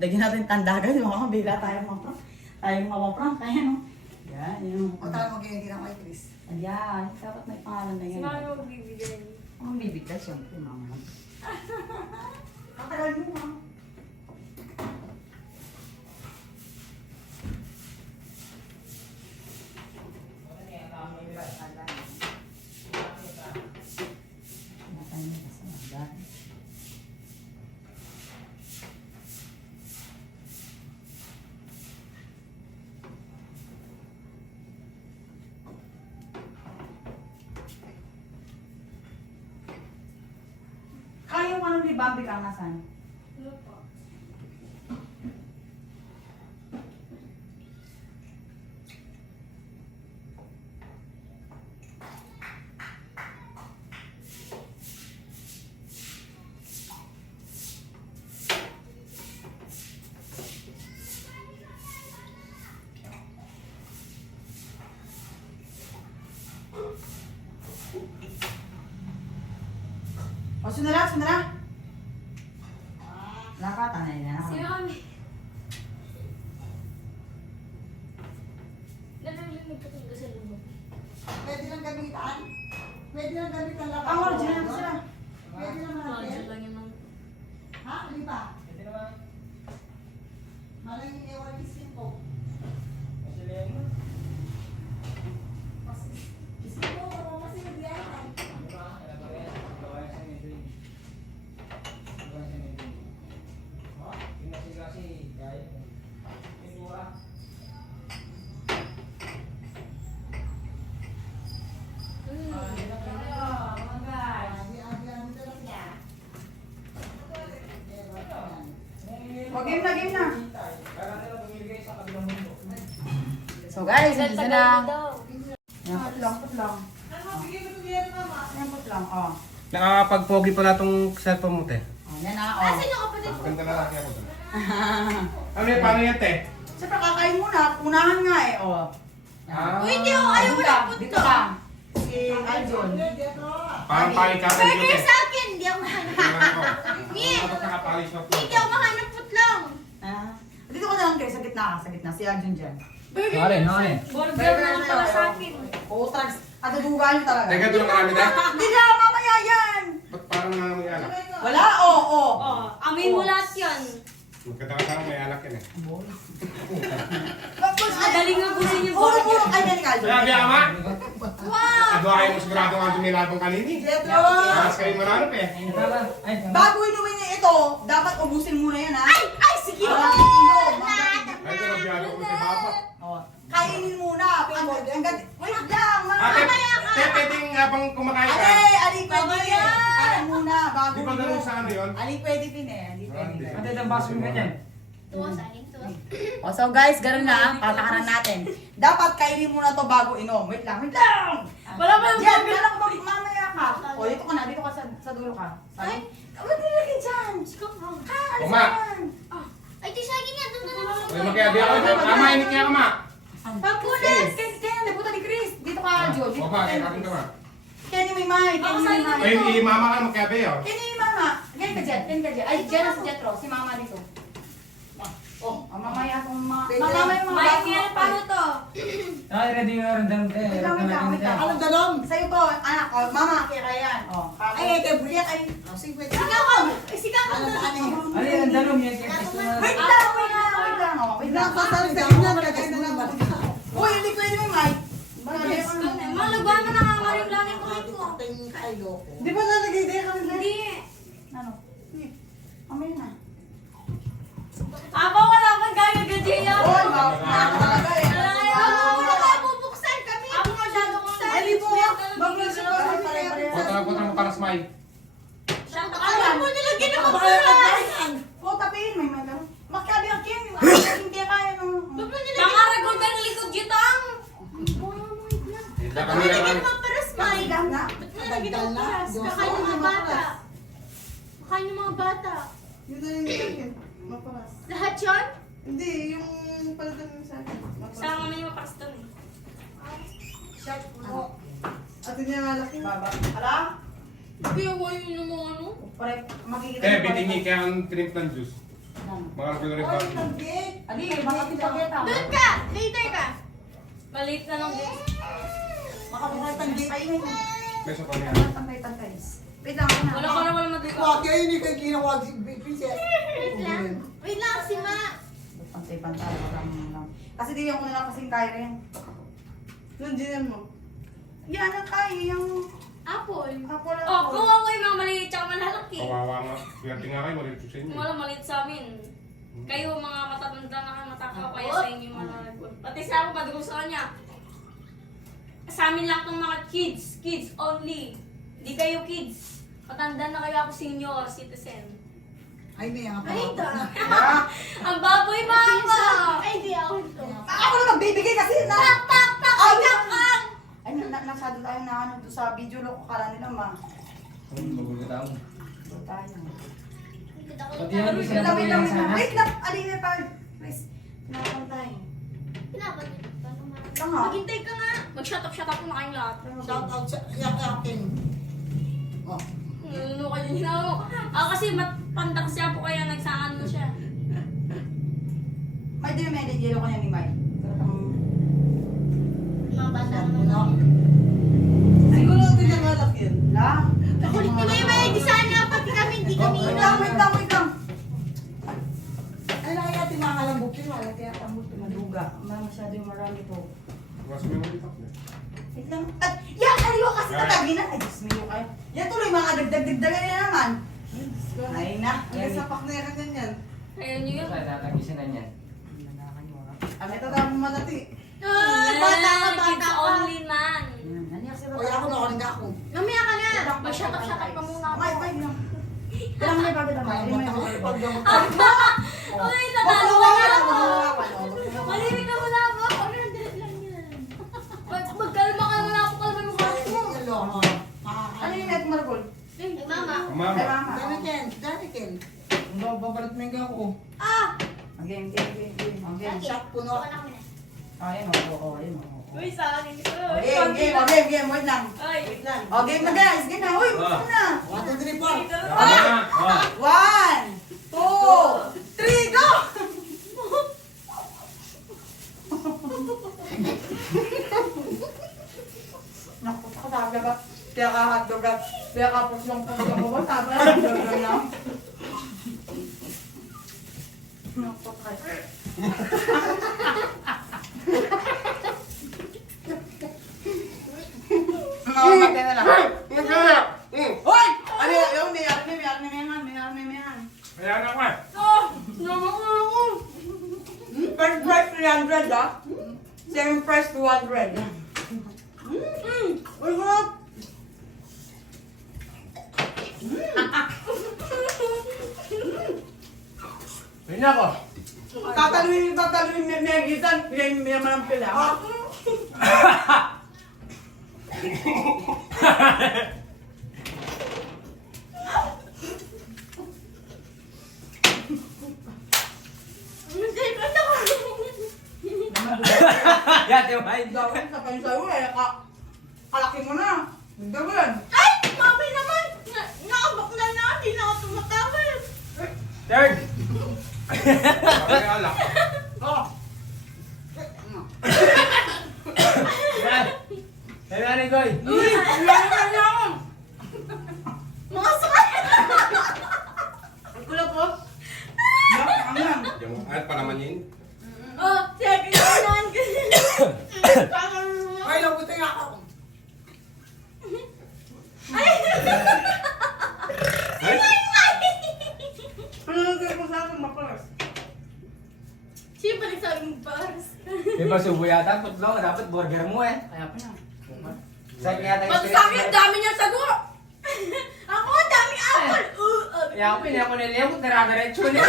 Lagyan natin tandagan, mga bila tayo maprank. Tayo mapaprank, kaya no? Yan, yung... O talagang mag-iinti ng kay Chris. Ayan, dapat may pangalan na Si yan. Mami magbibigay. Ang bibigla, siyempre, mama. Katagal mo ha. Kaya mo ni Bambi kang nasan? Ano po? O, sunara, sunara. Nakatanay na. Si Mami. Nalilinig ko talaga sa lubog. Pwede lang gamitan. Pwede lang gamitan lang. Ang original na sila. Pwede lang Module natin. lang yun. Ha? Hindi pa? Pwede naman. Malang yung ewan isip ko. Isip ko, kasi nagbiyahan. O, game na, game na. So guys, Sa isa tagal na. mo daw. Yan, put lang, put lang. Yan, put lang, o. Nakakapag-pogi pala tong cellphone mo, te. O, yan na, o. Asan yung kapatid ko? Maganda lalaki ako doon. Ano yan? Paano yan, te? Siyempre, kakain muna. Punahan nga eh, o. Ah. Uy, hindi ako. Ayaw mo Dito na ka, put dito to. ka. Si Aljon. Parang palikatan Burger yun, te. sa akin. Hindi ako mahanap. Hindi. Dapat nakapalis na po. Hindi ako mahanap put lang. Ah. Dito ka na lang kayo, sa gitna ka, sa gitna. Si Aljon dyan. Burger naman pala sa akin. Oo, tracks. At nadugaan nyo talaga. Teka, doon ang marami, te. Hindi na, mamaya yan. Ba't parang may alak? Wala, oo. Oh, amin mo lahat yan. Magkataka may alak yan eh. Madaling nga busin yung Puro, burger. kanya ni Aljon. Grabe, ama! Wow! Ado ayaw mo sigurado nga dumilabong kanini. Jetro! Mas kayo mananap eh. Bago inumin niya ito, dapat ubusin muna yan, ha? Ay, sige! Para iinom. Ay, ito nabiyado ko si Papa. Oh, kainin muna. Hanggat, wait lang, Ate, mamaya. te, pwedeng habang kumakain ka. Ali, pwede yan. Kain muna, bago Di ba ganun sa ano yun? Ali, pwede din eh. Ali, pwede din. Ate, ang baso mo ganyan. Tuwas, aling tuwas. Oh, so guys, ganun na, patakaran natin. Dapat kainin muna to bago inom. Wait lang, wait lang. Wala pa yung Yan, burger. walang mamaya ka. O, dito ka na, dito ka sa dulo ka. Ay. Ba't nilagay dyan? Sige ka. Alis Uma. yan. Ay, di sa akin nga. Doon na lang Uy, magkabi ako. Ama, init niya ka, ma. Pagkulit! Kaya napunta ni Chris. Dito ka, Jo. Dito O, ma, ka. kaya ka, ma. Kaya ni may may. Kaya ni may may. Ay, mama ka magkabi, oh. Kaya ni mama. Kaya ka dyan. Kaya ka dyan. Ay, dyan na si Jetro. Si mama dito. Oh, mamaya akong mamaya yung mga Mike, bago. yan, paano to? Ay, ready nga rin dyan. Wait lang, wait lang, wait lang. Anong dalom? Sa'yo po, anak ko. Mama, kaya yan. Oh, Ay, kay Bria. ay. Sige, pwede. Sigaw ka! Ay, sigaw ka! Ano ba, ano yun? Ay, ang dalong yan. Kaya gusto na. Wait lang, wait lang, wait lang. Oh, wait lang. Nakasal sa inyo, kagay na lang. Uy, hindi pwede may mic. Malagwan mo na nga maring lang yung kamay ko. Tingin ka ay loko. Di ba lalagay din kami? Hindi. Ano? Mamaya na. Aba, wala kang gaya gadya. Oy, talaga eh. Wala ka bubuksan kami. Aba, masyado kang Ay, di po. Mag-musical. Punta mo para smile. Alam mo, nilagyan ng Baka magbulas. Po, tapin. May mga gano'n. Magkabi ang kin. Hindi kaya nung... Nangaragod ka ng likod yutang. Hindi kami Nilagyan naman. mo para smile. Lang na. Nilagyan mo para kakain yung mga bata. Kakain yung mga bata. Yun na yung nilagyan. Maparas. Lahat yun? Hindi, yung paladan mo sa akin. Sama na yung maparas doon. Ate niya malaki. Baba. Hala? Kaya ko yun yung mga ano? Pare, makikita Eh, bitingi kaya ang trip ng juice. Mga regular Ay, party. tanggit. Adi, bakit kita kita? Doon ka! Later ka! Maliit na lang din. Makapagay tanggit. Beso pa niya. Tantay. Wait lang, ako na. Wala ka na wala madali. Wag kayo, hindi kayo ginawag si Princess. Wait lang. Wait lang, si Ma. Pantay, lang. Kasi di yung una lang kasing kaya rin. Doon din mo. Yan ang kaya, yung... Apple. Ako lang Oh, ako. kuha ko yung mga maliit tsaka malalaki. Kawawa nga. Swerte nga kayo, maliit sa inyo. Wala maliit sa amin. Kayo mga matatanda na matakaw kaya sa inyo mga nalagod. Pati sa ako madugo sa kanya. Sa amin lang tong mga kids only. Di kayo kids. Matanda na kayo, ako senior citizen. Ay, may nga Ay, ito. Ah, Ang baboy mama! Ay, di ako ito. ako na magbibigay kasi na... Pak! Ay, Pak! Ay, nasado tayo na ano doon sa video loko kala nila ma. Bagul ka tao. Doon tayo. Pati yan, Wait isa lang, na wait lang lang. sana. Wait lang, alin pa. Please, pinapang tayo. Tanga. Maghintay ka nga. Mag-shut up na kayong lahat. Shout out sa yakin. Oh. Ano kayo nila mo? Kasi matanda kasi ako kaya nagsaan mo siya. May din may yelo ko niya ni Mai. Mga bata No. Siguro din ang alak yun. La. Kulit ni May, di sana pati kami, hindi kami Wait lang. Ay, nakayati mga kalambukin. Wala kaya tambot. Maduga. Masyado yung marami po. Mas may maliit ako. Wait lang. At, yan! Ayaw kasi tatagi na. Ay, Diyos mo kayo. Yan tuloy, mga dagdag-dagdagan na naman. Ay na. Ay, sapak na yan ganyan. Ayun nyo yun. Sa tatagisan na niyan. Ang ito daw mo malati. Bata kids only man. Oy, ako na kaling ako. Mamaya ka na. Mag-shut up ka muna ako. May lang. Kailangan may bagay naman. Kaya mo tayo pagdaw. Uy, natatawa na ako. Malimig ka muna ako. Ano yung direct lang yan? Magkalma ka muna ako. Kalma yung kaso mo. Ano yung net marble? Mama. Mama. Ay, mama. Daniken. Babalit mo yung ako. Game. Shot puno. Ayun, oo, ayun, oo. Uy, sa akin ito. Game, wait lang. Ay. Wait lang. O, game na guys, game na. Uy, gusto na. 1, 2, 3, 4. Tama na. Oh. 1, 2, 3, go! Naku, sabi ba? Kaya ka hotdog at kaya ka puslong mo. Sabi na, hotdog na lang. Naku, kaya. Matay na lang. Hoy! Ano yun? May yan. Kaya na ako eh. First price 300 ah. Second price 200. Uy, what? Tingnan ako. Tataluin may gisan. May naman ang pila. Yan, di ba? Gawin sa pansayo eh. Kalaki mo na. Gawin. Ay! Mami naman! Nakabakla na! Hindi na ako tumatawal! Third! Bakit alak? Oh. Yan! Sabi nga ni Goy. Uy! Yan. Mga sakay! Ang kulap po. Yan. Yung ayat pa naman yun. Oh, second naman kasi. Ay, labutin ako. Ay! Ano nang gawin ko sa akin mapalas? Siya pa nagsabi mo bars. Di ba subo yata? Putlo, dapat burger mo eh. Kaya pa na. Sa kaya tayo Pag sa akin, dami niya sago! Ako, dami apple! Kaya ako pinaya ko nila yung naragaretsyo niya.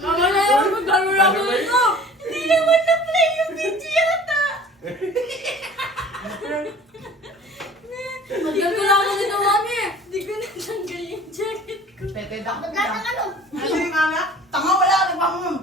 Mama na yun, magkano lang ito! Hindi naman na-play yung video yata! Magkano lang ako dito, mami! Hindi ko natanggal yung jacket ko. Tete, dapat Lahat ng ano? Ano yung anak? Tanga wala. Nagpamon.